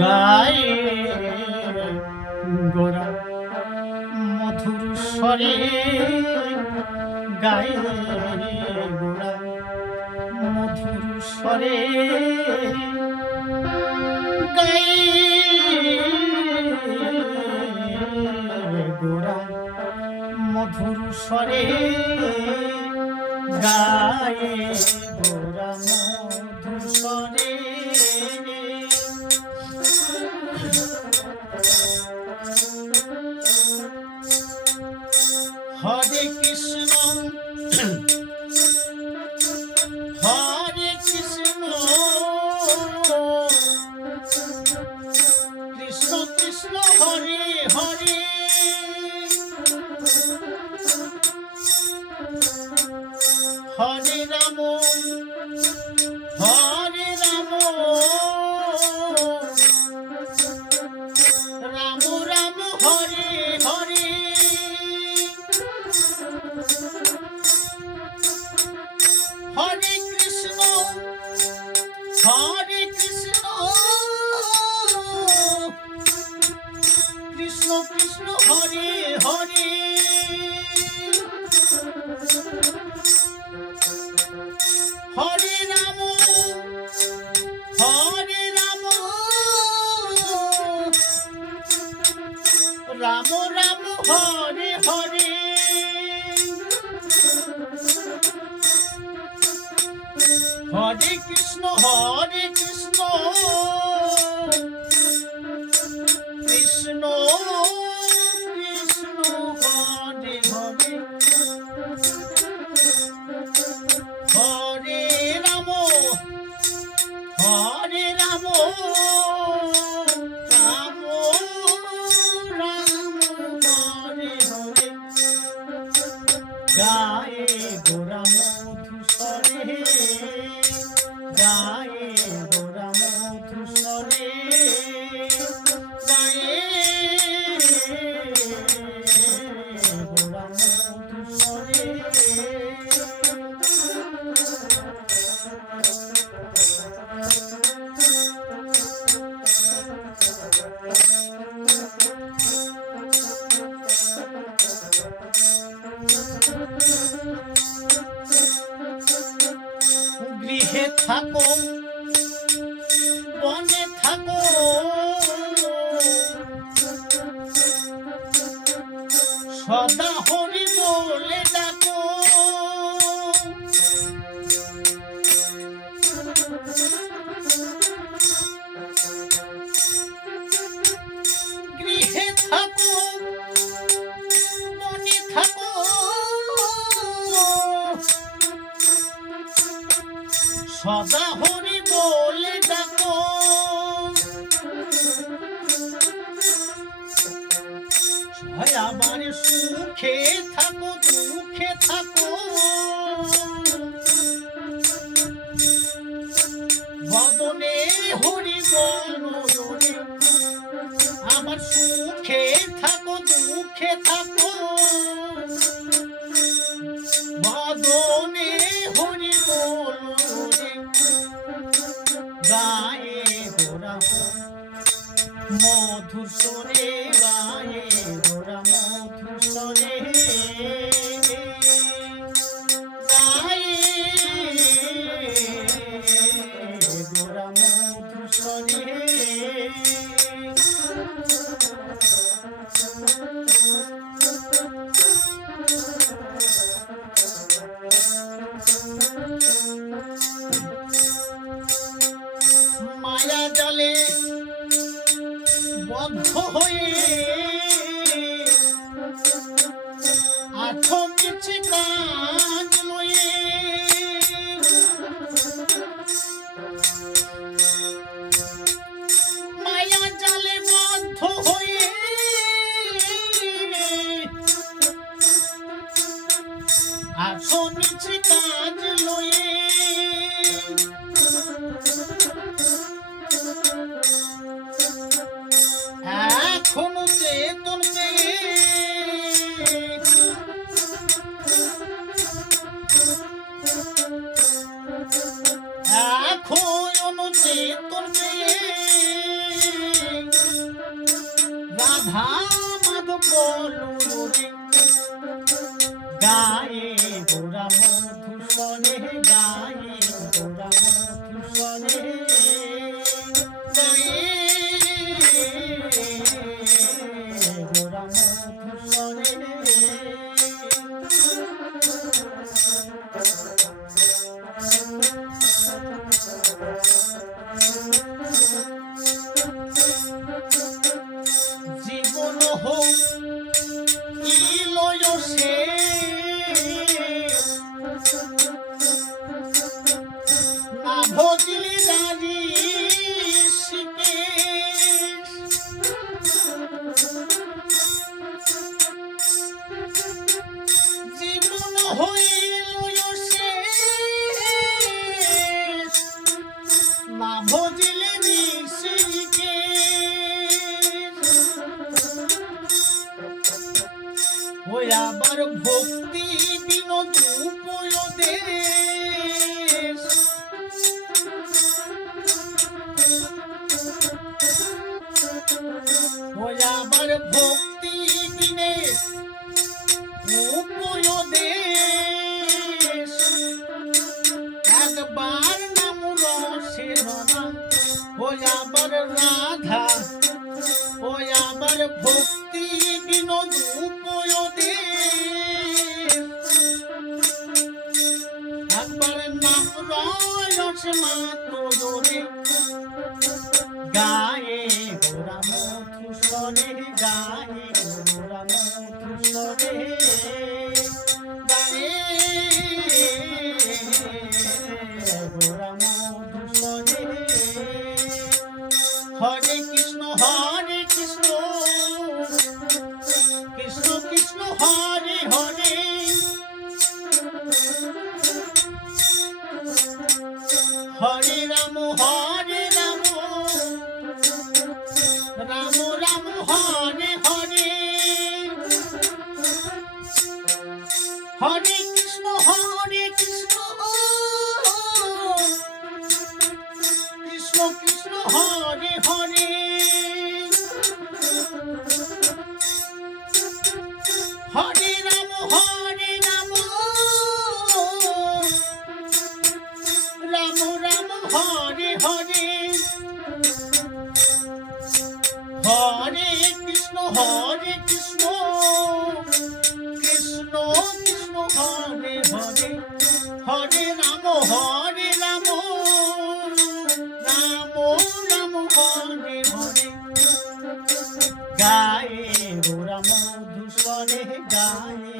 গায়ে গোরা মধুর স্বরে গায়ে গোরা মধুর স্বরে গায়ে গোরা মধুর স্বরে গায়ে গোরা মধুর স্বরে হরে কৃষ্ণ হরে কৃষ্ণ কৃষ্ণ কৃষ্ণ হরে হরে হরে রাম হরে রাম রাম রাম হরে হরে হরে কৃষ্ণ কৃষ্ণ কৃষ্ণ হরে হরে হরে রাম রাম রাম হরে হরে হরে কৃষ্ণ কৃষ্ণ কৃষ্ণ হরে হরে হরে রাম রাম রাম হরে হরে গায়ে গোরা মধু স্বরে গায়ে গোরা মধু স্বরে গায়ে গোরা মধু স্বরে গৃহে থাকো বনে থাকো সদা হরি বলে ডাকো গৃহে থাকো বনে থাকো সদা হরি বলে ডাকো আমার সুখে থাকো দুঃখে থাকো বদনে হরি বলে আমার সুখে থাকো দুঃখে থাকো বদনে হরি বলে গায়ে গোরা মধুর স্বরে গায়ে গোরা মধুর স্বরে গায়ে গোরা মধুর স্বরে মায়া জালে বদ্ধ হয়ে আছো মিছে কাজ লয়ে মায়া জালে বদ্ধ হয়ে আছো মিছে কাজ লয়ে এখনো চেতন পেয়ে এখনো চেতন পেয়ে রাধা মাধব বলুরে গায়ে গোরা মধুসরে গায়ে গোরা মধুসরে গায়ে গোরা মধুসরে জীবন হোক ইলয় সে না ভজলি রাজি শিকে জীবন হইল সে না ভজলি ঋষিকে ওই আবার ভক্তি বিনোদ উপদেশ ওই আবার ভক্তি বিনেশ উপদেশ একবার নাম রসে রমা ওই আবার রাধা ওই আবার ভক্তি বিনোদ একবার নাম রস মাতরে গায়ে গোরা মধুসরে গায়ে গোরা মধুসরে গায়ে গোরা মধুসরে হরে কৃষ্ণ কৃষ্ণ কৃষ্ণ হরে হরে হরে রাম রাম রাম হরে হরে হরে কৃষ্ণ কৃষ্ণ কৃষ্ণ হরে হরে হরে রাম রাম রাম হরে হরে হরে কৃষ্ণ কৃষ্ণ কৃষ্ণ হরে হরে হরে রাম রাম রাম হরে হরে গায়ে গোরা মধুসরে গায়ে